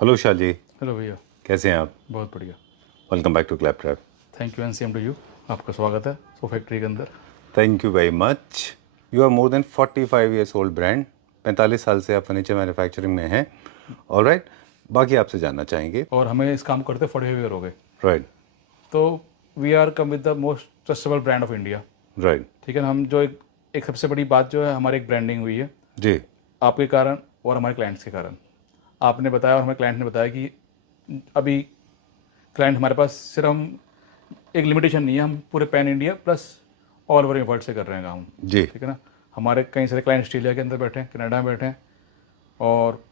Hello Shah ji, hello भैया। कैसे हैं आप? बहुत बढ़िया। Welcome back to Claptrap. Thank you and same to you. आपका स्वागत है सो फैक्ट्री के अंदर। Thank you very much. You are more than 45 years old brand. 45 साल से आप फर्नीचर मैन्युफैक्चरिंग में हैं। ऑलराइट, बाकी आपसे जानना चाहेंगे। और हमें इस काम करते 45 ईयर हो गए। राइट तो we are come with the most trustable brand of India. Right ठीक है ना। हम जो एक सबसे बड़ी बात जो है हमारी एक ब्रांडिंग हुई है जी। आपके कारण और हमारे क्लाइंट्स के कारण। आपने बताया और हमें क्लाइंट ने बताया कि अभी क्लाइंट हमारे पास सिर्फ हम एक लिमिटेशन नहीं है, हम पूरे pan India plus all over world से कर रहे हैं काम। जी ठीक है ना। हमारे कई सारे क्लाइंट ऑस्ट्रेलिया के अंदर बैठे हैं, कनाडा में बैठे हैं, और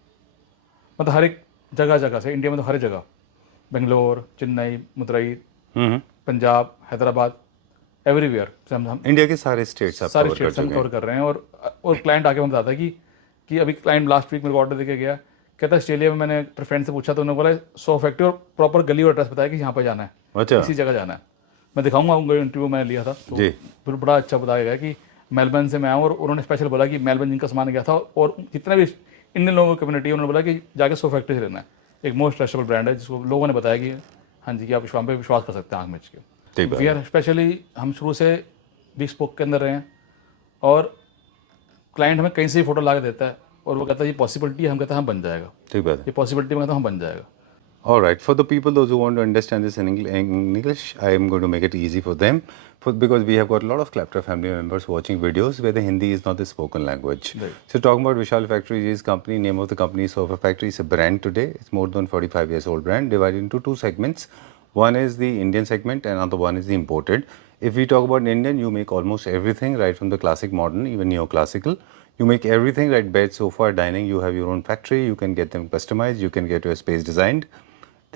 मतलब हर एक जगह से इंडिया में, तो हर जगह, बेंगलोर, चेन्नई, मदुरई, पंजाब, हैदराबाद, एवरीवेयर से हम इंडिया के सारे स्टेट्स आप सारे कवर कर स्टेट्स हम चुके कवर हैं। कर रहे हैं। और क्लाइंट आके हमें बताता है कि अभी क्लाइंट लास्ट वीक मेरे को ऑर्डर देके गया, कहता है ऑस्ट्रेलिया में मैंने अपने फ्रेंड से पूछा तो उन्होंने बोला 100 फैक्ट्री और प्रॉपर गली और एड्रेस बताया कि यहाँ पर जाना है, अच्छा इसी जगह जाना है। मैं दिखाऊंगा, उनका इंटरव्यू मैंने लिया था तो जी। फिर बड़ा अच्छा बताया गया कि मेलबर्न से मैं आऊँ, और उन्होंने स्पेशल बोला कि मेलबर्न जिनका सामान गया था और जितने भी इंडियन लोगों की कम्युनिटी है उन्होंने बोला कि जाके 100 फैक्ट्री से लेना है। एक मोस्ट ट्रस्टेबल ब्रांड है जिसको लोगों ने बताया कि हाँ जी कि आप पे विश्वास कर सकते हैं आँख मीच के। ठीक बात वी है। आर स्पेशली, हम शुरू से बिग स्पोक के अंदर रहे हैं, और क्लाइंट हमें कहीं से ही फोटो ला के देता है और वो कहता है ये पॉसिबिलिटी है, हम कहते हैं हाँ बन जाएगा, ठीक बात है। ये पॉसिबिलिटी में कहता है हाँ बन जाएगा। All right, for the people those who want to understand this in English, I am going to make it easy for them, because we have got a lot of Claptrap family members watching videos where the Hindi is not the spoken language. Right. So talking about Vishal Factories company, name of the company is Sofa Factory. It's a brand today. It's more than 45 years old brand, divided into two segments. One is the Indian segment and another one is the imported. If we talk about Indian, you make almost everything right from the classic, modern, even neoclassical. You make everything right, bed, sofa, dining. You have your own factory. You can get them customized. You can get your space designed.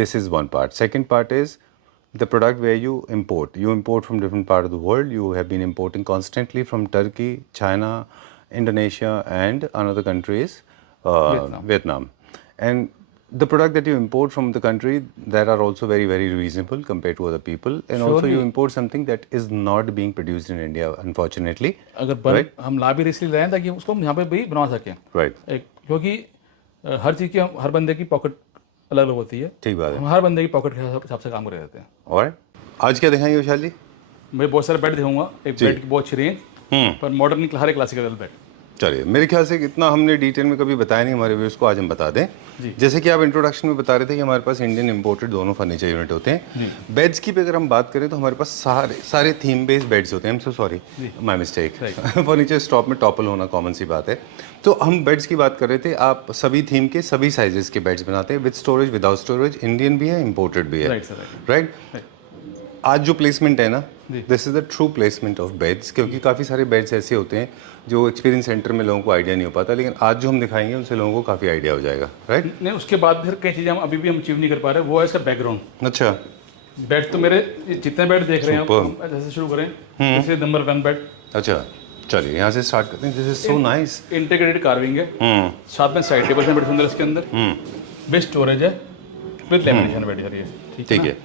This is one part. Second part is the product where you import. You import from different part of the world. You have been importing constantly from Turkey, China, Indonesia, and another country is Vietnam. And the product that you import from the country that are also very, very reasonable compared to other people. And also you import something that is not being produced in India, unfortunately. अगर हम ला भी इसलिए रहे हैं ताकि उसको हम यहाँ पे भी बना सकें। Right. क्योंकि हर चीज़ की हर बंदे की पॉकेट अलग अलग होती है। ठीक बात है। हम हर बंदे की पॉकेट के हिसाब से काम कर रहते हैं। और आज क्या दिखाएंगे विशाल जी? मैं बहुत सारे बेड दिखाऊंगा। एक बेड की बहुत अच्छी रेंज, पर मॉडर्न हर एक क्लासिकल बेड। चलिए, मेरे ख्याल से इतना हमने डिटेल में कभी बताया नहीं हमारे व्यूअर्स को, आज हम बता दें। जैसे कि आप इंट्रोडक्शन में बता रहे थे कि हमारे पास इंडियन इंपोर्टेड दोनों फर्नीचर यूनिट होते हैं। बेड्स की भी अगर हम बात करें तो हमारे पास सारे थीम बेस्ड बेड्स होते हैं। So sorry, my mistake. Furniture stop में टॉपल होना कॉमन सी बात है। तो हम बेड्स की बात कर रहे थे। आप सभी थीम के सभी साइजेस के बेड्स बनाते हैं, with storage, without storage, Indian भी है, इंपोर्टेड भी है। राइट। आज जो प्लेसमेंट है ना, this is the true placement of beds, क्योंकि काफ़ी सारे बेड्स ऐसे होते हैं जो एक्सपीरियंस सेंटर में लोगों को आइडिया नहीं हो पाता, लेकिन आज जो हम दिखाएंगे उनसे लोगों को काफ़ी आइडिया हो जाएगा। राइट। नहीं, उसके बाद फिर कई चीज़ें हम अभी भी हम अचीव नहीं कर पा रहे, वो है इसका बैकग्राउंड। अच्छा। बेड तो मेरे जितने बेड देख रहे हैं आप, जैसे शुरू करें इसलिए नंबर 1 बेड। अच्छा, चलिए यहाँ से स्टार्ट करते हैं। This is so nice. Integrated carving है, साथ में साइड टेबल्स हैं बड़े सुंदर इसके अंदर, विद स्टोरेज है, विद लेमिनेशन बेड है ये। ठीक है।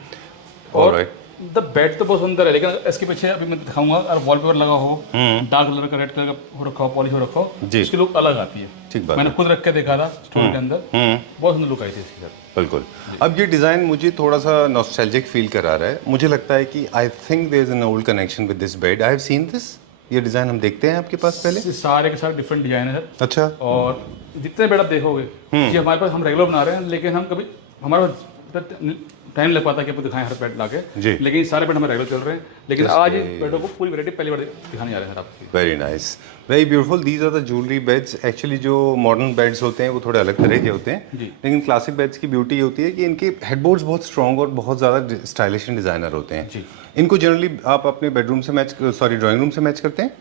और द बेड तो बहुत सुंदर है, लेकिन इसके पीछे अभी मैं दिखाऊंगा, और वॉलपेपर लगा हो, डार्क कलर का, रेड कलर का हो रखा हो, पॉलिश हो रखा हो, इसकी लुक अलग आती है। ठीक बात। मैंने खुद रख के देखा था स्टोर के अंदर, बहुत सुंदर लुक आई थी इसकी। बिल्कुल। अब ये डिज़ाइन मुझे थोड़ा सा नॉस्टैल्जिक फील करा रहा है। मुझे लगता है कि I think there is an old connection with this bed. I have seen this. ये डिज़ाइन हम देखते हैं आपके पास पहले। सारे के सारे डिफरेंट डिजाइन है सर। अच्छा। और जितने बेड आप देखोगे ये हमारे पास हम रेगुलर बना रहे हैं, लेकिन हम कभी हमारे टाइम लग पाता है कि आपको दिखाएं हर बेड लाके, लेकिन सारे बेड हमें रेगुलर चल रहे हैं। लेकिन आज बेडों को पूरी वैरायटी पहली बार दिखाने जा रहे हैं सर आपको। Very nice, very beautiful. These are the jewellery beds. Actually जो मॉडर्न बेड्स होते हैं वो थोड़े अलग तरह के होते हैं, लेकिन क्लासिक बेड्स की ब्यूटी होती है कि इनके हेडबोर्ड्स बहुत स्ट्रॉन्ग और बहुत ज़्यादा स्टाइलिश एंड डिजाइनर होते हैं। इनको जनरली आप अपने बेडरूम से ड्राइंग रूम से मैच करते हैं।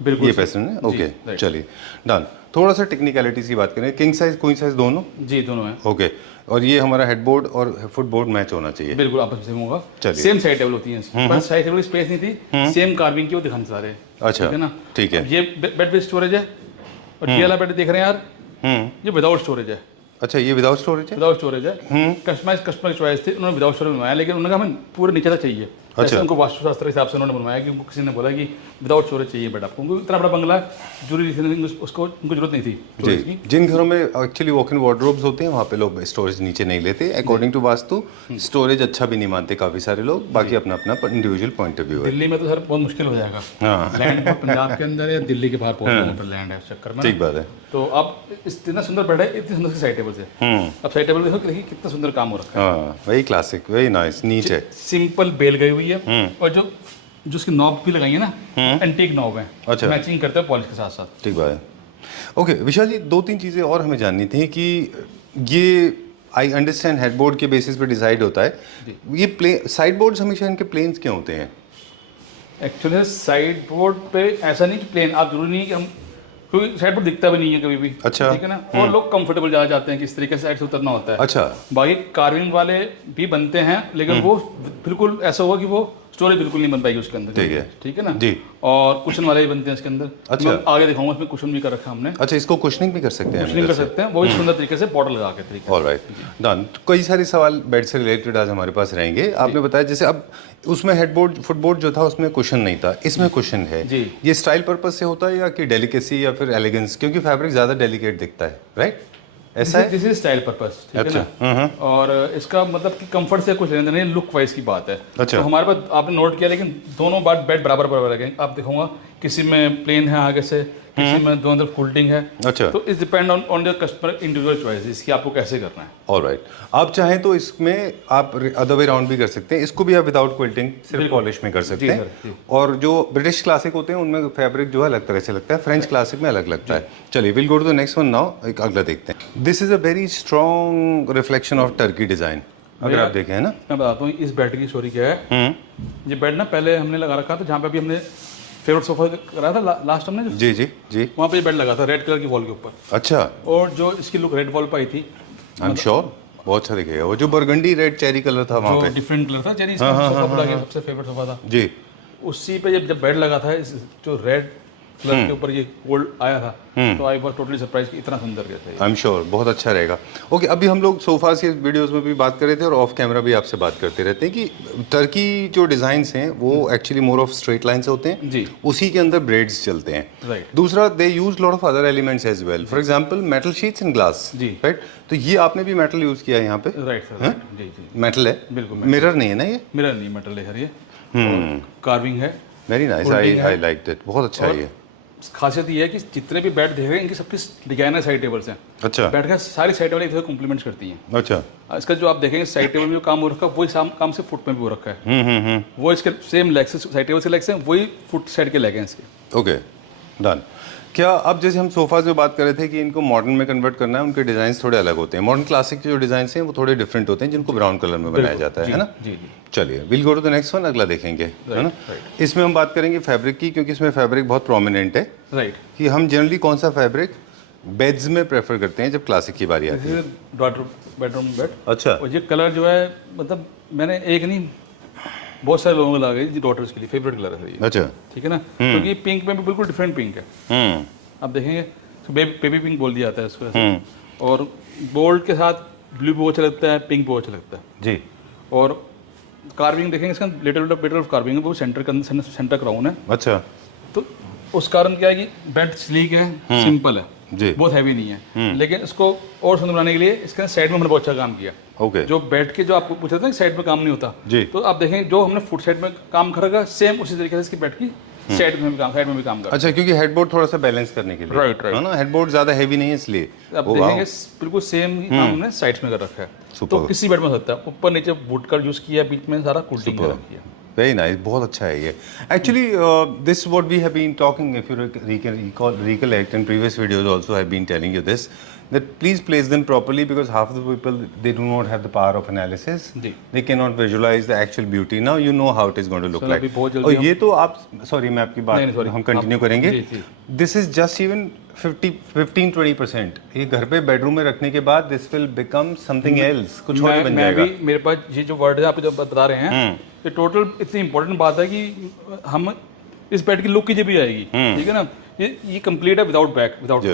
बिल्कुल ये पैटर्न है। ओके, चलिए डन। थोड़ा सा टेक्निकलिटीज की बात करें, किंग साइज क्वीन साइज दोनों? जी, दोनों हैं। ओके। और ये हमारा हेडबोर्ड और फुटबोर्ड मैच होना चाहिए। बिल्कुल आपस में सेम होगा। सेम साइड टेबल होती है, पर साइड टेबल स्पेस नहीं थी, सेम कार्विंग की वो दिखाने चाह रहे हैं। अच्छा, ठीक है ना। ठीक है। ये बेड विद स्टोरेज है, और ये वाला बेड देख रहे हैं यार, ये विदाउट स्टोरेज है। अच्छा, ये विदाउट स्टोरेज है? विदाउट स्टोरेज है। कस्टमर चॉइस थी, उन्होंने विदाउट स्टोरेज बनवाया, लेकिन उन्होंने कहा हमें पूरे नीचे तक चाहिए। ऐसे उनको वास्तुशास्त्र के हिसाब से उन्होंने बनवाया कि उनको किसी ने बोला कि विदाउट स्टोरेज चाहिए बेड आपको, इतना बड़ा बंगला जरूरी उसको उनको जरूरत नहीं थी स्टोरेज की। जिन घरों में एक्चुअली वॉक इन वार्डरोब्स होते हैं वहाँ पे लोग स्टोरेज नीचे नहीं लेते अकॉर्डिंग टू वास्तु, स्टोरेज अच्छा भी नहीं मानते काफ़ी सारे लोग, बाकी अपना अपना इंडिविजुअल पॉइंट ऑफ व्यू है। दिल्ली में तो सर बहुत मुश्किल हो जाएगा, लैंड पंजाब के अंदर या दिल्ली के बाहर पहुंचना लैंड है इस चक्कर में। ठीक बात है। तो अब इतना सुंदर बेड है, इतनी सुंदर साइड टेबल से, अब साइड टेबल देखो देखिए कितना सुंदर काम हो रखा है। हाँ वही क्लासिक, वही नाइस, नीच है, सिंपल बेल गई हुई है और जो उसकी नॉब भी लगाई है ना एंटीक नॉब है, अच्छा, मैचिंग करते हैं पॉलिश के साथ साथ। ठीक बात है। ओके विशाल जी, 2-3 चीज़ें और हमें जाननी थी कि ये आई अंडरस्टैंड हेडबोर्ड के बेसिस पे डिसाइड होता है, ये प्लेन साइड बोर्ड्स हमेशा इनके प्लेन्स क्यों होते हैं? एक्चुअली साइड बोर्ड पे ऐसा नहीं कि प्लेन, आप जरूरी नहीं कि हम, क्योंकि साइड बोर्ड दिखता भी नहीं है कभी भी, अच्छा, ठीक है ना, और लोग कंफर्टेबल ज़्यादा जाते हैं कि इस तरीके से साइड से उतरना होता है। अच्छा, बाकी कार्विंग वाले भी बनते हैं लेकिन वो बिल्कुल ऐसा होगा कि वो स्टोरेज बिल्कुल नहीं बन पाएगी उसके अंदर, ठीक है ना जी। और कुशन वाले भी बनते हैं इसके अंदर, अच्छा, आगे दिखाऊंगा उसमें कुशन भी कर रखा है हमने। अच्छा, इसको कुशनिंग भी कर सकते हैं, कुशनिंग कर सकते हैं, वो भी सुंदर तरीके से बॉर्डर लगा के तरीके। Alright done. कई सारे सवाल बेड से रिलेटेड आज हमारे पास रहेंगे। आपने बताया जैसे अब उसमें हेडबोर्ड फुटबोर्ड जो था उसमें कुशन नहीं था, इसमें कुशन है जी। ये स्टाइल पर्पस से होता है या कि डेलिकेसी या फिर एलिगेंस, क्योंकि फैब्रिक ज्यादा डेलिकेट दिखता है, राइट? ऐसा है, दिस इज स्टाइल पर्पस, ठीक है ना। और इसका मतलब कि कंफर्ट से कुछ लेना नहीं, लुक वाइज की बात है। अच्छा, तो हमारे पास आपने नोट किया, लेकिन दोनों बार बेड बराबर बराबर लगेंगे। आप दिखाऊंगा किसी में प्लेन है आगे से, किसी में दोनों तरफ फोल्डिंग है। अच्छा, तो इस depend on the customer individual choice, इसकी आपको कैसे करना है। ऑलराइट, आप चाहें तो इसमें आप अदर वे राउंड भी कर सकते हैं, इसको भी आप विदाउट क्विल्टिंग सिर्फ पॉलिश में कर सकते हैं। और जो ब्रिटिश क्लासिक होते हैं उनमें फैब्रिक जो है अलग तरह से लगता है, फ्रेंच क्लासिक में अलग लगता है। चलिए will go to the next one now, एक अगला देखते हैं। This is a very strong reflection of Turkey design, अगर आप देखें, है ना। मैं बताता हूँ इस बेड की स्टोरी क्या है। ये बेड ना पहले हमने लगा रखा था जहाँ पे अभी हमने फेवरेट सोफा कराया था लास्ट हमने जो, जी जी जी, वहाँ पे बेड लगा था रेड कलर की वॉल के ऊपर। अच्छा, और जो इसकी लुक रेड वॉल पर आई थी, आई एम श्योर बहुत अच्छा दिखेगा। वो जो बर्गंडी रेड चेरी कलर था वहाँ पे, डिफरेंट कलर था, चेरी सबसे फेवरेट सोफा था जी। उसी पे जब बेड लगा था, जो रेड कलर के ऊपर ये गोल्ड आया था, तो आई वाज टोटली सरप्राइज कि इतना सुंदर कैसे है। आई एम श्योर बहुत अच्छा रहेगा। ओके, अभी हम लोग सोफास के वीडियोस में भी बात कर रहे थे और ऑफ कैमरा भी आपसे बात करते रहते हैं कि टर्की जो डिजाइन्स हैं वो actually more of straight lines होते हैं जी, उसी के अंदर ब्रेड्स चलते हैं। राइट, दूसरा they use lot of other elements as well, for example metal sheets in glass जी, राइट। तो ये आपने भी मेटल यूज किया है यहाँ पे, राइट सर, जी जी, मेटल है बिल्कुल, मिरर नहीं है ना, ये मिरर नहीं, मेटल है सर, ये कार्विंग है। Very nice, I like that, बहुत अच्छा है ये। खासियत ये है कि जितने भी बेड देख रहे हैं इनकी सबकी डिजाइनर साइड टेबल्स हैं। अच्छा, बेड का सारी साइड टेबल एक दूसरे को कॉम्प्लीमेंट्स करती हैं। अच्छा, इसका जो आप देखेंगे साइड टेबल में जो काम हो रखा है वही काम से फुट में भी हो रखा है। वो इसके सेम लेग्स, साइड टेबल से लेग्स हैं, वही फुट साइड के लेग हैं इसके। Okay done. क्या अब जैसे हम सोफाज में बात कर रहे थे कि इनको मॉडर्न में कन्वर्ट करना है, उनके डिजाइन थोड़े अलग होते हैं। मॉडर्न क्लासिक के जो डिजाइन हैं वो थोड़े डिफरेंट होते हैं, जिनको ब्राउन कलर में बनाया जाता है ना जी। चलिए will go to the next one, अगला देखेंगे, है ना। इसमें हम बात करेंगे फैब्रिक की, क्योंकि इसमें फैब्रिक बहुत प्रोमिनेंट है। राइट, कि हम जनरली कौन सा फैब्रिक बेड्स में प्रेफर करते हैं जब क्लासिक की बारी आती है? Bedroom bed. अच्छा, और ये कलर जो है, मतलब मैंने एक नहीं बहुत सारे लोगों को लगा जी, डॉटर्स के लिए फेवरेट कलर है ये। अच्छा, ठीक है ना, क्योंकि पिंक में भी बिल्कुल डिफरेंट पिंक है। आप देखेंगे बेबी पिंक बोल दिया जाता है इसको, और गोल्ड के साथ ब्लू बहुत अच्छा लगता है, पिंक बहुत अच्छा लगता है जी। और कार्विंग देखेंगे इसका लिटिल ऑफ कार्विंग है, वो सेंटर क्राउन है। अच्छा, तो उस कारण क्या है कि बेड स्लीक है, सिंपल है जी, बहुत हैवी नहीं है, लेकिन इसको और सुंदर बनाने के लिए इसके साइड में हमने बहुत अच्छा काम किया। ओके, जो बेड के जो आपको पूछा था साइड में काम नहीं होता जी, तो आप देखेंगे जो हमने फुट साइड में काम करेगा सेम उसी तरीके से इसकी बेड की साइड में भी काम कर। अच्छा, क्योंकि हेडबोर्ड थोड़ा सा बैलेंस करने के लिए, राइट है ना, हेडबोर्ड ज्यादा हैवी नहीं है इसलिए आप देखेंगे बिल्कुल सेम ही काम हमने साइड्स में कर रखा है। तो किसी बेड में हो सकता है, ऊपर नीचे वुड का यूज किया, बीच में सारा कूलिंग कर किया। वेरी नाइस, बहुत अच्छा है ये। Actually this what we have been talking, if you recollect in previous videos also I have been telling you this, that please place them properly, because half of the people they do not have the power of analysis, they cannot visualize the actual beauty. Now you know how it is going to look like. और ये तो आप, sorry मैं आपकी बात हम continue करेंगे, this is just even 15-20%। ये घर पे बेडरूम में रखने के बाद this will become something else, कुछ और बन जाएगा। मेरे पास ये जो वर्ड है आप जो बता रहे हैं, ये टोटल इतनी इंपॉर्टेंट बात है कि हम इस बेड की लुक की भी आएगी, ठीक है ना। ये कंप्लीट है विदाउट बैक, विदाउट,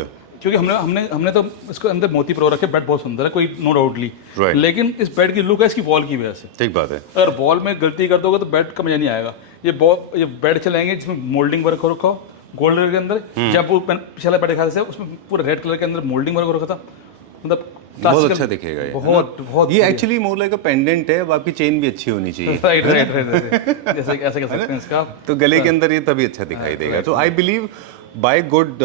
क्योंकि हमने तो इसके अंदर मोती प्रो रखे, बेड बहुत सुंदर है, कोई नो डाउटली, लेकिन इस बेड की लुक है इसकी वॉल की वजह से। ठीक बात है। अगर वॉल में गलती कर दोगे तो बेड का मजा नहीं आएगा। ये बेड चलाएंगे जिसमें मोल्डिंग वर्क हो रखा हो गोल्ड कलर के अंदर, जब वो पिछला बेड दिखा से उसमें पूरा रेड कलर के अंदर मोल्डिंग वर्क हो रखा था, मतलब बहुत अच्छा दिखेगा ये, बहुत ये एक्चुअली मोर लाइक अ पेंडेंट है, अब आपकी चेन भी अच्छी होनी चाहिए। राइट जैसे ऐसे कर सकते हैं इसका, तो गले के अंदर ये तभी अच्छा दिखाई देगा। तो I believe by good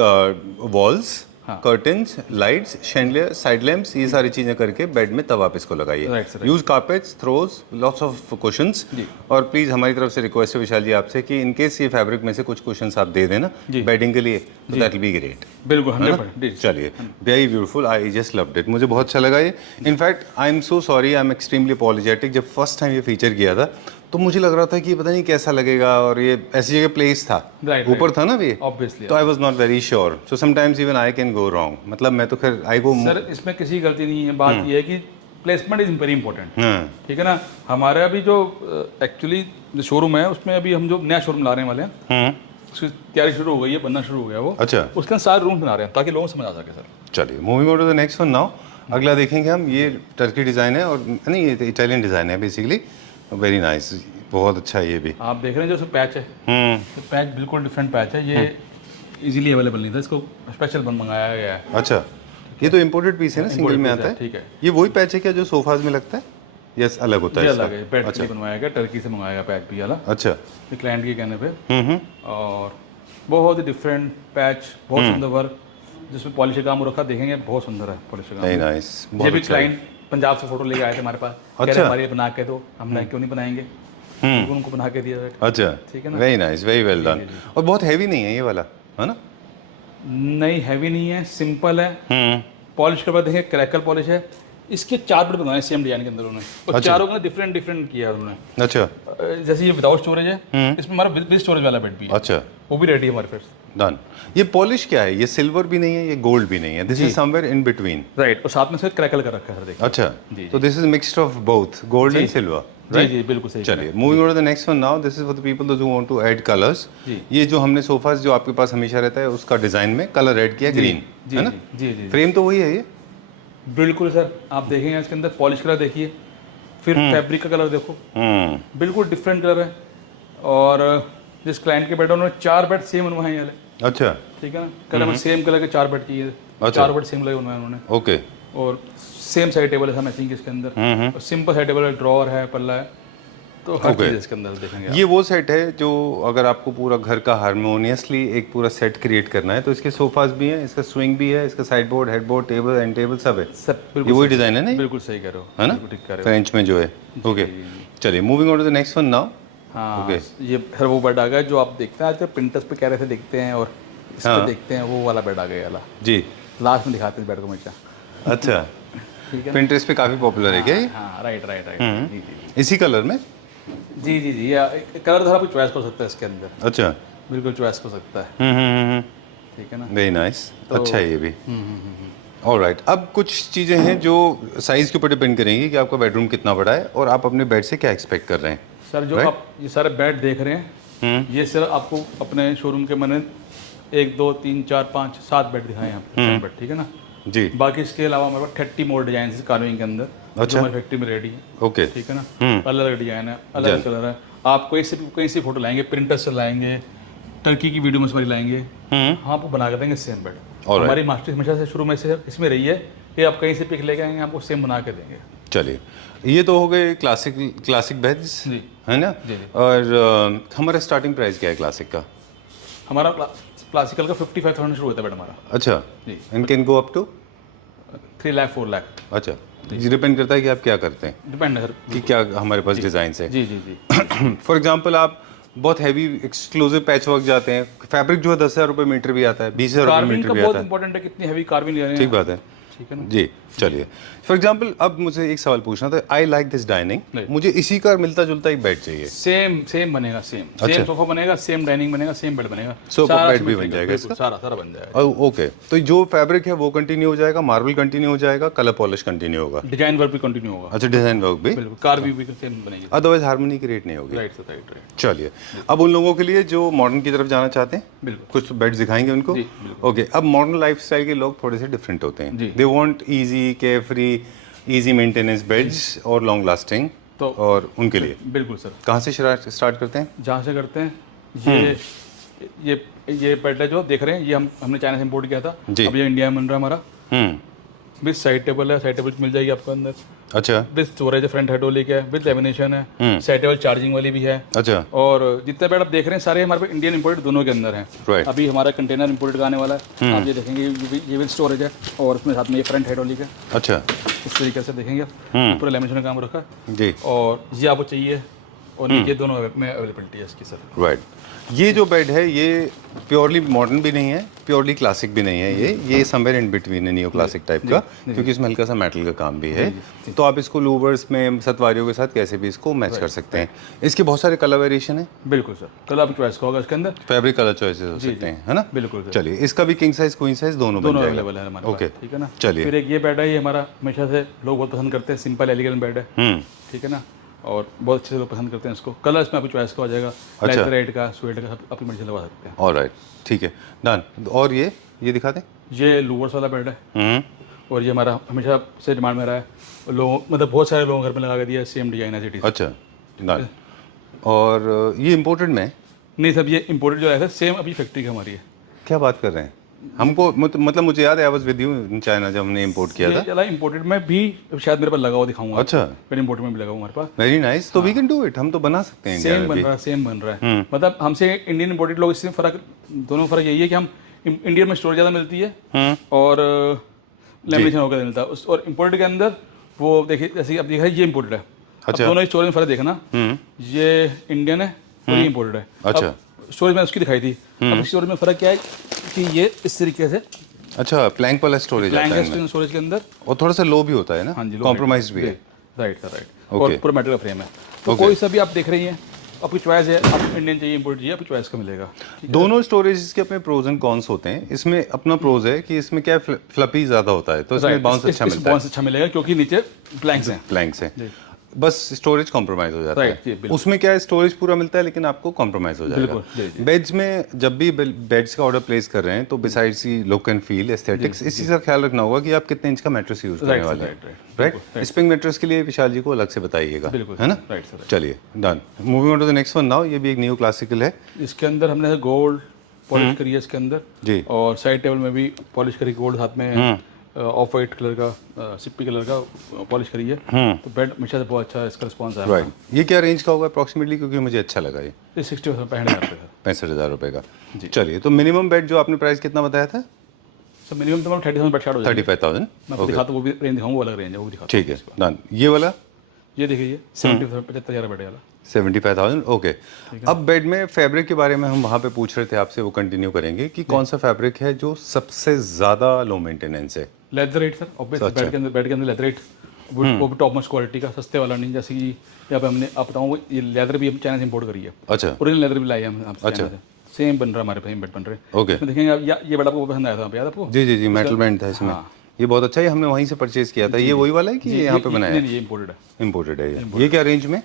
walls, curtains, lights, chandelier, side lamps, ये सारी चीजें करके बेड में तब आप इसको लगाइए। Use carpets, throws, lots of cushions. और प्लीज हमारी तरफ से रिक्वेस्ट है विशाल जी आपसे कि इन केस ये फैब्रिक में से कुछ कुशंस आप दे देना बेडिंग के लिए, तो दैट विल बी ग्रेट। बिल्कुल 100%। चलिए, very beautiful, I just loved it, मुझे बहुत अच्छा लगा ये। In fact I am so sorry, I am extremely apologetic. जब फर्स्ट टाइम ये फीचर किया था तो मुझे लग रहा था कि पता नहीं कैसा लगेगा, और ये ऐसी जगह प्लेस था, ऊपर था ना ये, ऑब्वियसली, तो I was not very sure, so sometimes even I can go wrong. मतलब मैं तो खैर आई गो। सर इसमें किसी गलती नहीं है, बात ये है कि प्लेसमेंट इज वेरी इंपॉर्टेंट, ठीक है ना। हमारा अभी जो एक्चुअली जो शोरूम है उसमें अभी हम जो नया शोरूम ला रहे वाले हैं, उसकी तैयारी शुरू हो गई है, बनना शुरू हो गया वो। अच्छा, उसके अंदर सारे रूम बना रहे हैं ताकि लोगों को समझ आ सके सर। चलिए, moving on to the next one now. अगला देखेंगे हम, ये टर्की डिज़ाइन है, और नहीं ये इटालियन डिज़ाइन है बेसिकली, वेरी नाइस, बहुत अच्छा है ये भी। आप देख रहे हैं जो पैच है, तो पैच बिल्कुल डिफरेंट पैच है, ये इजीली अवेलेबल नहीं था, इसको स्पेशल मंगाया गया है। अच्छा, ये तो इम्पोर्टेड पीस है ना, सिंगल में आता है। ठीक है, ये वही पैच है क्या जो सोफाज में लगता है, यस अलग होता है? अलग है, पैच भी बनवाया गया, टर्की से मंगाया गया पैच भी अलग। अच्छा, क्लाइंट के कहने पे। और बहुत ही डिफरेंट पैच, बहुत सुंदर वर्क, जिसमें पॉलिश का काम हो रखा, देखेंगे बहुत सुंदर है पॉलिश का काम। नाइस। ये भी क्लाइंट पंजाब से फोटो लेके आए थे हमारे पास, कह रहे हमारे बना के दो, हमने क्यों नहीं बनाएंगे, उनको बना के दिया। अच्छा, ठीक है ना, very nice, very well done. और बहुत हैवी नहीं है ये वाला, है ना? नहीं हैवी नहीं है, सिंपल है। पॉलिश के बाद देखिए क्रैकल पॉलिश है, इसके 4 बेड बनवाए सेम डिजाइन के अंदर उन्होंने, और चारों का डिफरेंट किया है उन्होंने। अच्छा, जैसे ये विदाउट स्टोरेज है, इसमें हमारा विद स्टोरेज वाला बेड भी है। अच्छा, वो भी रेडी है हमारे पास। डन। ये पॉलिश क्या है? ये सिल्वर भी नहीं है, ये गोल्ड भी नहीं है, this is somewhere in between. Right, और साथ में से क्रैकल कर रखा है सर, देखिए। अच्छा, तो this is mixed of both gold and silver. जी जी बिल्कुल सही। चलिए, moving on to the next one now, this is for the people those who want to add colours. ये जो हमने सोफास जो आपके पास हमेशा रहता है उसका डिजाइन में कलर ऐड किया, ग्रीन, है ना? जी जी, फ्रेम तो वही है ये, बिल्कुल सर। आप देखेंगे इसके अंदर पॉलिश कलर देखिए, फिर फैब्रिक का कलर देखो, बिल्कुल डिफरेंट कलर है। और जिस क्लाइंट के बेड उन्होंने 4 बेड सेम बनवाए हैं। अच्छा, ठीक है ना, कलर में सेम कलर के 4 बेड चाहिए, 4 बेड सेम कलर बनवाए उन्होंने। ओके, और सेम साइड टेबल है मैचिंग इसके अंदर, और सिंपल साइड टेबल है, ड्रॉअर है, पल्ला है, तो हर चीज इसके अंदर देखेंगे। ये वो सेट है जो अगर आपको पूरा घर का हारमोनियसली एक पूरा सेट क्रिएट करना है तो इसके सोफास भी हैं, इसका स्विंग भी है, इसका side board, head board, table, and table सब है। ये वही डिजाइन है ना? बिल्कुल सही कह रहे हो, है ना? फ्रेंच में जो है। ओके, चलिए, moving on to the next one now. हाँ, ये फिर वो बेड आ गया जो आप देखते हैं, आज पिंटरेस्ट पे कह रहे थे देखते हैं, और इस पे देखते हैं, वो वाला बेड आ गया वाला जी, लास्ट में दिखाते हैं बेड को हमेशा। अच्छा, ठीक है, पिंटरेस्ट पे काफी पॉपुलर है क्या ये? हाँ, राइट, इसी कलर में? जी जी जी, कलर धरा आप चॉइस कर सकता है इसके अंदर। अच्छा, बिल्कुल चॉइस कर सकता है। ठीक है ना, वेरी नाइस, अच्छा है ये भी। ऑलराइट, अब कुछ चीज़ें हैं जो साइज़ के ऊपर डिपेंड करेंगी कि आपका बेडरूम कितना बड़ा है और आप अपने बेड से क्या एक्सपेक्ट कर रहे हैं। सर जो आप ये सारे बेड देख रहे हैं, ये सर आपको अपने शोरूम के मैंने 1 2 3 4 5 7 बेड दिखाए हैं बेड, ठीक है ना जी। बाकी इसके अलावा हमारे पास 30 मोर डिजाइन है कार्विंग के अंदर, अच्छा, हमारी फैक्ट्री में रेडी है। ओके, ठीक है ना, अलग अलग डिजाइन है, अलग अलग कलर है। आप कहीं से फोटो लाएंगे, प्रिंटर से लाएंगे, टर्की की वीडियो में से लाएंगे, हाँ आपको बना के देंगे सेम बेड। हमारी मास्टर हमेशा से शुरू में से इसमें रही है कि आप कहीं से पिक लेके आएंगे, आपको सेम बना के देंगे। चलिए, ये तो हो गए क्लासिक बेड्स, है ना? और हमारा स्टार्टिंग प्राइस क्या है क्लासिक का? हमारा क्लासिकल का 55,000 शुरू होता है बेड हमारा। अच्छा जी, and can go up to 3 lakh 4 lakh. अच्छा, डिपेंड करता है कि आप क्या करते हैं, डिपेंड है सर कि क्या हमारे पास डिजाइन है। जी जी जी। फॉर एग्जांपल आप बहुत हैवी एक्सक्लूसिव पैच वर्क जाते हैं, फैब्रिक जो है 10,000 रुपये मीटर भी आता है, 20,000 रुपये मीटर भी आता है। बहुत इंपॉर्टेंट है कितनी हैवी कार्विंग ले रहे हैं। ठीक बात है, ठीक है ना जी। चलिए, फॉर एग्जांपल अब मुझे एक सवाल पूछना था, आई लाइक दिस डाइनिंग, मुझे इसी का मिलता जुलता एक बेड चाहिए। सेम बनेगा, सेम सोफा बनेगा, सेम डाइनिंग बनेगा, सेम बेड बनेगा, सोफा बेड भी बन जाएगा इसका, सारा बन जाएगा। ओके, तो जो फैब्रिक है वो कंटिन्यू हो जाएगा, मार्बल कंटिन्यू हो जाएगा, कलर पॉलिश कंटिन्यू होगा, डिजाइन वर्क भी कंटिन्यू होगा। अच्छा, डिजाइन वर्क भी, कार्विंग भी सेम बनेगी, अदरवाइज हार्मनी क्रिएट नहीं होगी। Right sir, right. चलिए, अब उन लोगों के लिए जो मॉडर्न की तरफ जाना चाहते हैं, बिल्कुल। कुछ बेड्स दिखाएंगे उनको? जी, बिल्कुल। ओके, अब मॉडर्न लाइफस्टाइल के लोग थोड़े से डिफरेंट होते हैं। जी। They want easy, care free, easy maintenance beds और लॉन्ग लास्टिंग, तो और उनके लिए बिल्कुल सर, कहाँ से स्टार्ट करते हैं? जहाँ से करते हैं, ये बेड है जो देख रहे हैं, ये हमने चाइना से इम्पोर्ट किया था। जी। अब ये इंडिया में बन रहा है हमारा। हम्म, विद साइड टेबल है, साइड टेबल मिल जाएगी आपको अंदर। अच्छा विद स्टोरेज है, फ्रंट हाइड्रोलिक है, विद लेमिनेशन है, साइड टेबल चार्जिंग वाली भी है। अच्छा, और जितने बेड आप देख रहे हैं सारे हमारे पे इंडियन इंपोर्टेड दोनों के अंदर हैं। Right. अभी हमारा कंटेनर इंपोर्टेड का आने वाला है, आप ये देखेंगे, ये विद स्टोरेज है, और उसमें साथ में ये फ्रंट हाइड्रोलिक है। अच्छा, इस तरीके से देखेंगे आप, पूरा लेमिनेशन का काम रखा है। जी, और ये आपको चाहिए, और नीचे दोनों में अवेलेबिलिटी है इसकी सर। राइट। ये जो बेड है ये प्योरली मॉडर्न भी नहीं है, प्योरली क्लासिक भी नहीं है, ये समवेयर इन बिटवीन है, नियो क्लासिक टाइप का, क्योंकि इसमें हल्का सा मेटल का काम भी है। तो आप इसको लूवर्स में सतवारियों के साथ कैसे भी इसको मैच कर सकते हैं। इसके बहुत सारे कलर वेरिएशन है, बिल्कुल सर, कलर आपकी चॉइस का होगा इसके अंदर। फैब्रिक कलर चॉइसेस हो सकते हैं, है ना? बिल्कुल सर, चलिए, इसका भी किंग साइज क्वीन साइज दोनों बन जाएगा। अवेलेबल है हमारे ओके, पास, ठीक है ना? चलिए। फिर एक ये बेड है, ये हमारा हमेशा से लोग बहुत पसंद करते हैं, सिंपल एलिगेंट बेड है, ठीक है ना? और बहुत अच्छे से लोग पसंद करते हैं इसको। कलर इसमें आपकी चॉइस का हो जाएगा, लेदरेट का, स्वेट का, सब अपनी मर्जी से लगा सकते हैं। ऑलराइट, ठीक है, डन। और ये दिखा दें। ये लूवर्स वाला बेड है, और ये हमारा हमेशा से डिमांड में रहा है, लोग मतलब बहुत सारे लोगों घर में लगा के दिया, सेम डिजाइन है सिटी। अच्छा, डन। और ये इम्पोर्टेड में है? नहीं सब ये इम्पोर्टेड जो है सेम अभी फैक्ट्री की हमारी है। क्या बात कर रहे हैं? हमको मतलब मुझे याद है, I was with you in China जब हमने इंपोर्ट किया था। चला इम्पोर्टेड में भी शायद मेरे पास लगा हुआ दिखाऊंगा। अच्छा, मेरे इम्पोर्टेड में भी लगा हुआ हमारे पास। Very nice. तो वी कैन डू इट, हम तो बना सकते हैं इंडिया सेम में बन भी। रहा है, सेम बन रहा है। मतलब हमसे इंडियन इम्पोर्टेड लोग, इसमें फर्क, दोनों फर्क यही है कि हम इंडियन में स्टोरेज ज़्यादा मिलती है, और लेमिनेशन होकर मिलता है और इम्पोर्टेड के अंदर वो देखिए, जैसे अब देखा ये इम्पोर्टेड है। अच्छा। अब दोनों स्टोरेज में फर्क देखना, ये इंडियन है और ये इम्पोर्टेड है। अच्छा, स्टोरेज में उसकी दिखाई थी, अब स्टोरेज में फर्क क्या है कि ये इस तरीके से अच्छा, प्लैंक वाला स्टोरेज आता है प्लैंक स्टोरेज के अंदर, और थोड़ा सा लो भी होता है ना? हाँ जी, कॉम्प्रोमाइज भी है। Right sir, right. Okay. और पूरा मेटल का फ्रेम है, तो कोई सा भी आप देख रही हैं, आपकी चॉइस है, आप इंडियन चाहिए इम्पोर्ट चाहिए, आपकी चॉइस का मिलेगा। दोनों स्टोरेज के अपने प्रोज एंड कॉन्स होते हैं। इसमें अपना प्रोज है कि इसमें क्या फ्लफी ज्यादा होता है, तो इसमें बाउंस अच्छा मिलता है। बाउंस अच्छा मिलेगा क्योंकि नीचे प्लैंक्स हैं। प्लैंक्स हैं, बस स्टोरेज कॉम्प्रोमाइज हो जाता Right, जी, है। बिल्कुल। उसमें क्या है, स्टोरेज पूरा मिलता है लेकिन आपको कॉम्प्रोमाइज हो बिल्कुल, जी, जाएगा। जी। बेड्स में जब भी बेड्स का ऑर्डर प्लेस कर रहे हैं तो besides the look and feel, aesthetics, इसी का ख्याल रखना होगा कि आप कितने इंच का मैट्रेस यूज करने Right, वाले right, हैं। right, राइट, स्प्रिंग मैट्रेस के लिए विशाल जी को अलग से बताइएगा, बिल्कुल, है ना? Right sir. चलिए, done. Moving on to the next one now. ये भी एक न्यू क्लासिकल है इसके अंदर हमने गोल्ड पॉलिश करी है इसके अंदर जी, और साइड टेबल में भी पॉलिश करी गोल्ड, साथ में ऑफ वाइट कलर का, सिप्पी कलर का पॉलिश करी है। तो बेड हमेशा से बहुत अच्छा इसका रिस्पॉन्स आया। राइट। ये क्या रेंज का होगा अप्रॉक्सीमेटली, क्योंकि मुझे अच्छा लगा ये? 60,000 65,000 रुपये सर। 65,000 रुपये का। चलिए, तो मिनिमम बेड जो आपने प्राइस कितना बताया था? सर मिनिमम तो 30,000 बेड स्टार्ट हो जाएगी। 35,000। मैं आपको दिखाता हूँ, वो भी रेंज दिखाऊंगा, वो अलग रेंज है, वो भी दिखाता ठीक है, डन। ये वाला ये देखिए 75,000 बेड वाला। 75,000। ओके, अब बेड में फैब्रिक के बारे में हम वहाँ पे पूछ रहे थे आपसे, वो कंटिन्यू करेंगे कि कौन सा फैब्रिक है जो सबसे ज़्यादा लो मेंटेनेंस है? लेदरेट सर, ऑब्वियसली बेड के अंदर लेदरेट, वो भी टॉप मोस्ट क्वालिटी का, सस्ते वाला नहीं। जैसे कि यहाँ पे हमने आप बताऊँ, ये लेदर भी हम चाइना से इंपोर्ट करी है। अच्छा, ओरिजिनल लेदर भी लाई है हम आपसे चाइना से, सेम बन रहा है हमारे पास, बेड बन रहे हैं। ओके, इसमें देखेंगे आप, ये बेड आपको पसंद आया था, याद आपको? जी जी जी, मेटल बैंड था इसमें। ये बहुत अच्छा है, हमने वहीं से परचेज किया था। ये वही वाला है कि ये यहाँ पे बनाया है? नहीं, ये इंपोर्टेड है। इम्पोर्टेड है ये क्या रेंज में?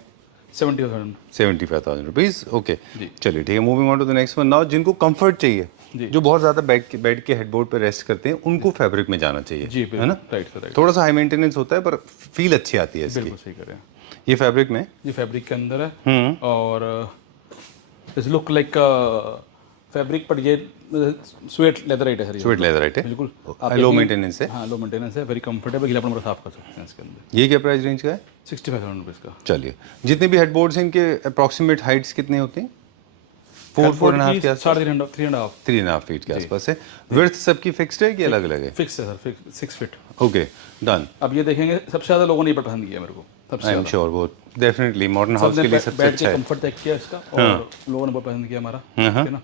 70,000। 75,000 रुपीज़। ओके, चलिए ठीक है। Moving on to the next one now. जिनको कंफर्ट चाहिए, जो बहुत ज़्यादा बेड के हेडबोर्ड पे रेस्ट करते हैं, उनको फैब्रिक में जाना चाहिए, जी है ना? Right sir, right. थोड़ा सा हाई मेंटेनेंस होता है पर फील अच्छी आती है इसकी। बिल्कुल सही कर रहे हैं। ये फैब्रिक में, ये फैब्रिक के अंदर है, और इट्स लुक लाइक फैब्रिक, पर ये स्वेट लेदराइट है सर। स्वेट लेदराइट है, बिल्कुल लो मेंटेनेंस है। हाँ, लो मेंटेनेंस है, वेरी कंफर्टेबल, गीलापन पूरा साफ कर सकते हैं इसके अंदर। ये क्या प्राइस रेंज का है? 65,000 रुपीज़ का। चलिए, जितने भी हेडबोर्ड्स हैं इनके अप्रॉक्सीमेट हाइट्स कितने होते हैं? 4.5 के आसपास, 3.5 फीट के आसपास है। विड्थ सबकी फिक्स्ड है कि अलग अलग है? फिक्स है सर, 6 फीट। Okay, done. अब ये देखेंगे, सबसे ज़्यादा लोगों ने ये पसंद किया मेरे को, सबसे आई एम श्योर वो डेफिनेटली मॉडर्न हाउस के लिए सबसे बैठ अच्छा के है। कंफर्ट चेक किया इसका, और लोगों ने बहुत पसंद किया हमारा, ठीक है ना?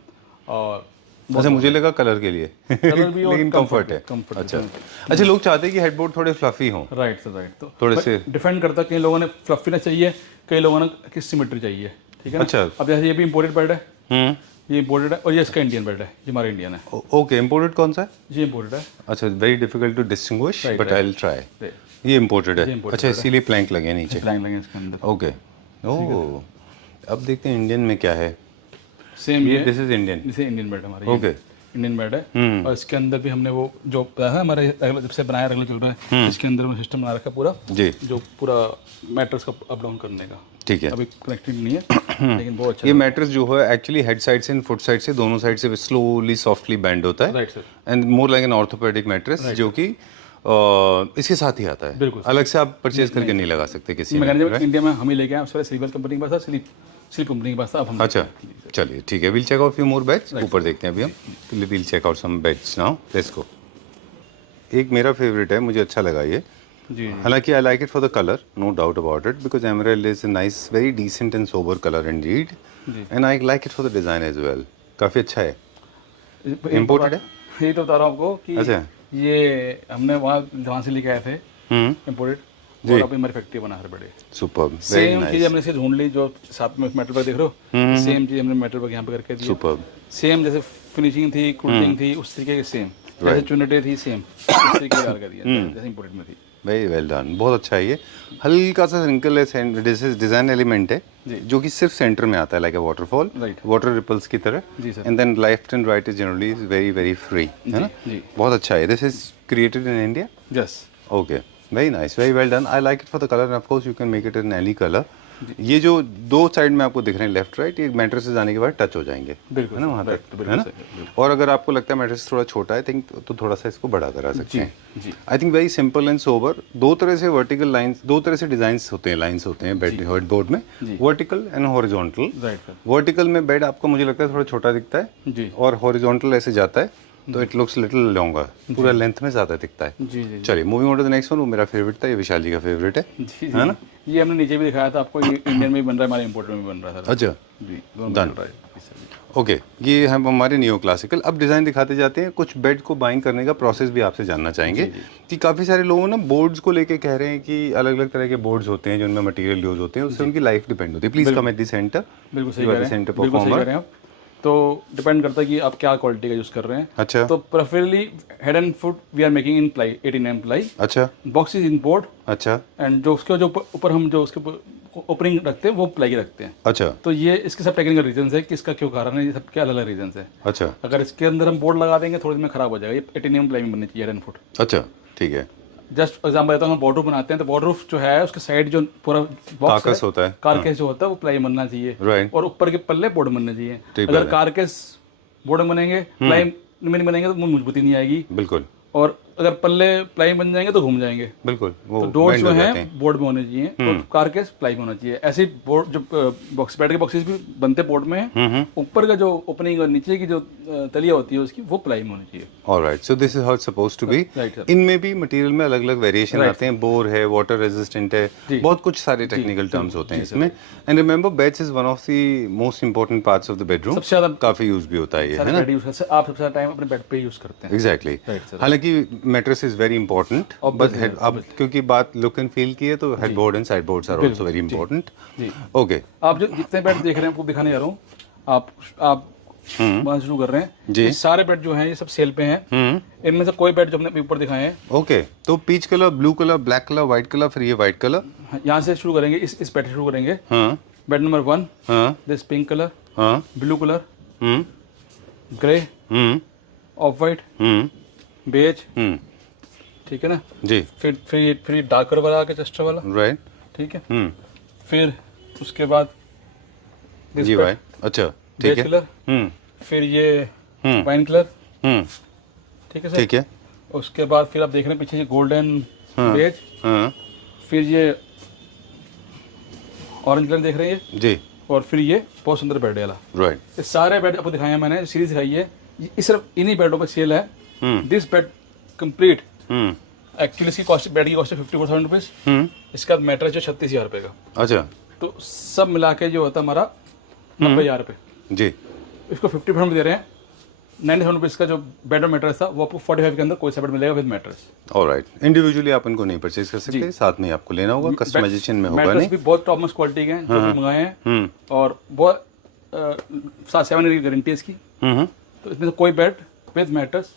और अच्छा, मुझे लगा कलर के लिए कलर भी और लेकिन कंफर्ट है। कंफर्ट। अच्छा, लोग चाहते हैं कि हेडबोर्ड थोड़े फ्लफी हों। Right sir, right. तो थोड़े से डिफेंड करता है, कई लोगों ने फ्लफीनेस चाहिए, कई लोगों ने किस सिमेट्री चाहिए, ठीक है ना? अच्छा। अब जैसे ये भी इंपोर्टेड बेड है, ये इंपोर्टेड है, और ये इसका इंडियन बेड है, ये हमारा इंडियन है। ओके, इंपोर्टेड कौन सा है? ये इंपोर्टेड है। अच्छा, very difficult to distinguish, but I will try. ये ये इंपोर्टेड है। imported अच्छा, इसीलिए प्लैंक लगे नीचे। प्लैंक लगे इसके अंदर। ओके, ओह, अब देखते हैं इंडियन में क्या है। सेम ये ये दिस इज इंडियन। जैसे इंडियन बेड हमारा, ओके। इंडियन बेड है। और इसके अंदर भी हमने वो जो है हमारे जब से बनाया रेगुलर चल रहा है, इसके अंदर में सिस्टम बना रखा है पूरा, जी जो पूरा मैट्रेस का अप डाउन करने का। ठीक है। अभी कनेक्टेड नहीं है लेकिन बहुत अच्छा ये मैट्रेस जो है एक्चुअली हेड साइड से एंड फुट साइड से दोनों साइड से स्लोली सॉफ्टली बेंड होता है right sir. And more like an orthopaedic mattress जो कि इसके साथ ही आता है। बिल्कुल। अलग से आप परचेज करके नहीं लगा सकते किसी में। मैंने जब इंडिया में हम ही लेके आए, उस पहले सिल्वर कंपनी के पास था, स्लीप कंपनी के पास था, अब हम अच्छा चलिए ठीक है, will check out few more beds. ऊपर देखते हैं अभी हम, will check out some beds now, let's go. एक मेरा फेवरेट है, मुझे अच्छा लगा ये। जी हालांकि I like it for the colour, no doubt about it, because emerald is a nice very decent and sober colour indeed, and I like it for the design as well. काफी अच्छा है। Imported है? यही तो बता रहा हूँ आपको कि अच्छा। ये हमने जहाँ से लेके आए थे इम्पोर्टेड, और अब हमारी फैक्ट्री बना है बड़े। सुपर्ब, वेरी सेम चीज नाइस, हमने इसे ढूंढ ली, जो साथ में मेटल वर्क देख रहे हो, सेम चीज हमने मेटल वर्क यहाँ पे करके दी। सुपर्ब। सेम जैसे फिनिशिंग थी, कुल्टिंग थी, उस तरीके के सेम, जैसे चुनटे थी सेम उस तरीके का कर दिया जैसे इम्पोर्टेड में थी। वेरी वेल डन, बहुत अच्छा है ये। हल्का सा रिंकल है, डिजाइन एलिमेंट है जो कि सिर्फ सेंटर में आता है, like a waterfall, Right. Water ripples की तरह। जी sir. And then left and right is generally is very very free, है ना? जी। बहुत अच्छा है। This is created in India. Yes. Okay, very nice, very well done. I like it for the colour and of course you can make it in any colour. ये जो दो side में आपको दिख रहे हैं लेफ्ट राइट, ये mattress से जाने के बाद टच हो जाएंगे, बिल्कुल है ना वहाँ right, तक, बिल्कुल है ना? सही, बिल्कुल। और अगर आपको लगता है मैट्रेस थोड़ा छोटा है थिंक, तो थोड़ा सा इसको बड़ा करा सकते हैं। जी। I think very simple and sober. दो तरह से वर्टिकल लाइंस, दो तरह से डिजाइंस होते हैं, लाइंस होते हैं बेड हेड बोर्ड में, vertical and horizontal. Right sir. Vertical में बेड आपको मुझे लगता है थोड़ा छोटा दिखता है, जी और हॉरिजॉन्टल ऐसे जाता है तो इट लुक्स लिटिल लॉन्गर, पूरा लेंथ में ज्यादा दिखता है। जी जी चलिए moving on to the next one. वो मेरा फेवरेट था, ये विशाल जी का फेवरेट है, जी है ना? ये हमने नीचे भी दिखाया था आपको, ये इंडियन में भी बन रहा है, हमारे इम्पोर्टेड में भी बन रहा है सर। अच्छा, जी, दोनों Done. बन रहा है। जी, सर। ओके, ये हम हमारे नियो क्लासिकल। अब डिज़ाइन दिखाते जाते हैं। कुछ बेड को बाइंग करने का प्रोसेस भी आपसे जानना चाहेंगे कि काफ़ी सारे लोग ना बोर्ड्स को लेके कह रहे हैं कि अलग अलग तरह के बोर्ड्स होते हैं जिनमें मटेरियल यूज होते हैं, उससे उनकी लाइफ डिपेंड होती है। Please come at the centre. बिल्कुल सही कह रहे हैं, सेंटर बिल्कुल सही कह परफॉर्मर। रहे हैं आप। तो डिपेंड करता है कि आप क्या क्वालिटी का यूज़ कर रहे हैं। अच्छा तो preferably head and foot we are making in ply, 89 ply, अच्छा बॉक्स इज इन बोर्ड, अच्छा एंड जो उसके जो ऊपर हम जो उसके ओपनिंग रखते हैं वो प्लाई की रखते हैं। अच्छा तो ये इसके सब टेक्निकल रीजंस है कि इसका क्यों कारण है, ये सब के अलग अलग रीजंस है। अच्छा अगर इसके अंदर हम बोर्ड लगा देंगे थोड़ी देर में खराब हो जाएगा। ये 89 प्लाई में बननी चाहिए हेड एंड फुट। अच्छा, ठीक है। जस्ट एग्जाम्पल देता हूँ, हम वाटरप्रूफ बनाते हैं तो वाटरप्रूफ जो है उसके साइड जो पूरा बॉक्स कार्कस होता है, कारकेस जो होता है वो प्लाई बनना चाहिए, राइट। और ऊपर के पल्ले बोर्ड बनने चाहिए। ठीक अगर बात है। कारकेस बोर्ड बनेंगे, प्लाई में नहीं बनेंगे तो मजबूती नहीं आएगी, बिल्कुल और अगर पल्ले प्लाई बन जाएंगे तो घूम जाएंगे। बिल्कुल, वो तो डोर्स bend जो हो जाते हैं बोर्ड में होने चाहिए, तो कारकेस प्लाई में होना चाहिए। ऐसे बोर्ड जो बॉक्स बेड के बॉक्सेस भी बनते बोर्ड में हैं, ऊपर का जो ओपनिंग और नीचे की जो तलिया होती है उसकी वो प्लाई में होनी चाहिए। Alright, so this is how it's supposed to be. Right sir. इनमें भी मटेरियल में अलग अलग वेरिएशन आते हैं, बोर है, वाटर रेजिस्टेंट है, बहुत कुछ सारे टेक्निकल टर्म्स होते हैं इसमें। And remember beds is one of the most important parts of the bedroom. सबसे ज्यादा काफी यूज भी होता है ये, है ना? बेड यूज करते हैं आप, सबसे ज्यादा टाइम अपने बेड पे यूज करते हैं। एग्जैक्टली। Right, sir. हालांकि mattress is very important, but head, अब क्योंकि बात लुक एंड फील की है तो head board and side boards are also very important. जी। ओके, आप जो जितने बेड देख रहे हैं आपको दिखाने जा रहा हूँ, आप वहाँ शुरू कर रहे हैं। जी। ये सारे बेड जो हैं ये सब सेल पे हैं। इनमें से कोई बेड जो हमने अभी ऊपर दिखाए हैं, ओके। तो peach colour, blue colour, black colour, white colour, फिर ये व्हाइट कलर। यहाँ से शुरू करेंगे, इस बेड से शुरू करेंगे। हाँ बेड नंबर 1, हाँ दिस पिंक कलर, हाँ blue colour, hmm grey, hmm off white, beige, ठीक है ना? जी, फिर डार्कर वाला आके चेस्टर वाला, राइट, ठीक है। फिर उसके बाद this जी bed, भाई, अच्छा, ठीक बेज है। कलर, फिर ये वाइन कलर, ठीक है सर। ठीक है। उसके बाद फिर आप देख रहे हैं पीछे ये गोल्डन बेज, हाँ फिर ये ऑरेंज कलर देख रहे हैं ये, जी, और फिर ये बहुत सुंदर बेड वाला। राइट, ये सारे बेड आपको दिखाए हैं मैंने, सीरीज दिखाई है। ये सिर्फ इन्हीं बेडों पे सेल है। दिस बेड कंप्लीट एक्चुअली इसकी कॉस्ट, बेड की कॉस्ट है 54,000 रुपीज। इसका मैट्रेस जो 36,000 रुपये का। अच्छा तो सब मिला के जो होता है हमारा 90,000 रुपये। जी, इसको 50% दे रहे हैं। 90,000 रुपीज़ का जो बेड और मैट्रेस था वो आपको 45 के अंदर कोई सा बेड मिलेगा विद मैट्रेस। ऑलराइट, इंडिविजुअली आप इनको नहीं परचेज कर सकते, साथ में आपको लेना होगा, कस्टमाइजेशन में होगा मैट्रेस नहीं। भी बहुत टॉप मोस्ट क्वालिटी के हैं जो भी मंगाए हैं, और बहुत 7 ईयर की गारंटी है इसकी। तो इसमें से कोई बेड विद मैट्रेस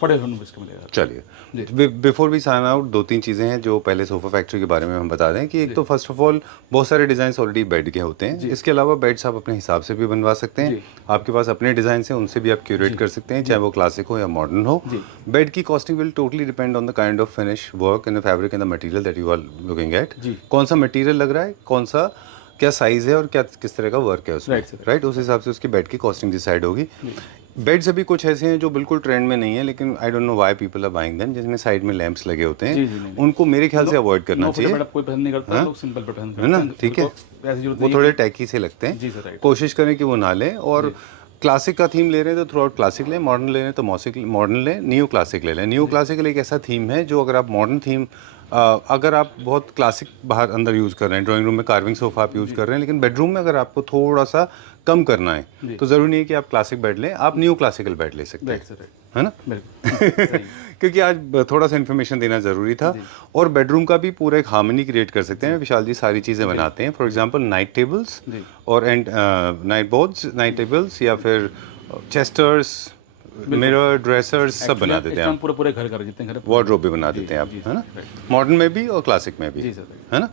45 रुपीज़ का मिलेगा। चलिए, बिफोर वी साइन आउट 2-3 चीज़ें हैं जो पहले सोफा फैक्ट्री के बारे में हम बता दें कि एक तो फर्स्ट ऑफ ऑल बहुत सारे डिज़ाइंस ऑलरेडी बेड के होते हैं। इसके अलावा बेड्स आप अपने हिसाब से भी बनवा सकते हैं। आपके पास अपने डिज़ाइन हैं, उनसे भी आप क्यूरेट कर सकते हैं, चाहे वो क्लासिक हो या मॉडर्न हो। बेड की costing will totally depend on the kind of finish work in the fabric and the material that you are looking at. कौन सा मटेरियल लग रहा है, कौन सा क्या साइज़ है और क्या किस तरह का वर्क है उसमें, राइट, उस हिसाब से उसकी बेड की कॉस्टिंग डिसाइड होगी। बेड्स अभी कुछ ऐसे हैं जो बिल्कुल ट्रेंड में नहीं है, लेकिन I don't know why people are buying them, जिसमें साइड में लैंप्स लगे होते हैं। उनको मेरे ख्याल से अवॉइड करना चाहिए, कोई पसंद नहीं करता, लोग सिंपल पे पसंद करते है ना, हैं। ठीक है, वो थोड़े टैकी से लगते हैं। कोशिश करें कि वो ना लें, और क्लासिक का थीम ले रहे हैं तो थ्रू आउट क्लासिक लें, मॉडर्न ले रहे हैं तो मॉडर्न लें, न्यू क्लासिक ले लें। न्यू क्लासिकल एक ऐसा थीम है जो अगर आप मॉडर्न थीम अगर आप बहुत क्लासिक बाहर अंदर यूज़ कर रहे हैं, ड्राइंग रूम में कार्विंग सोफा आप यूज़ कर रहे हैं, लेकिन बेडरूम में अगर आपको थोड़ा सा कम करना है तो ज़रूरी नहीं है कि आप क्लासिक बेड लें, आप न्यू क्लासिकल बेड ले सकते हैं, है ना। क्योंकि आज थोड़ा सा इन्फॉर्मेशन देना ज़रूरी था। और बेडरूम का भी पूरा एक हार्मनी क्रिएट कर सकते हैं। विशाल जी सारी चीज़ें बनाते हैं, फॉर एग्जांपल नाइट टेबल्स और and night boards, night tables या फिर चेस्टर्स, मिरर, ड्रेसर्स सब बना देते हैं, पूरे घर का जितने घर वार्डरोब भी बना देते हैं आप, है ना, मॉडर्न में भी और क्लासिक में भी, है ना।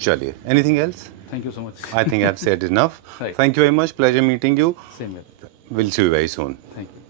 चलिए, anything else? Thank you so much. I think I've said enough. Thank you very much. Pleasure meeting you. Same here. We'll see you very soon. Thank you.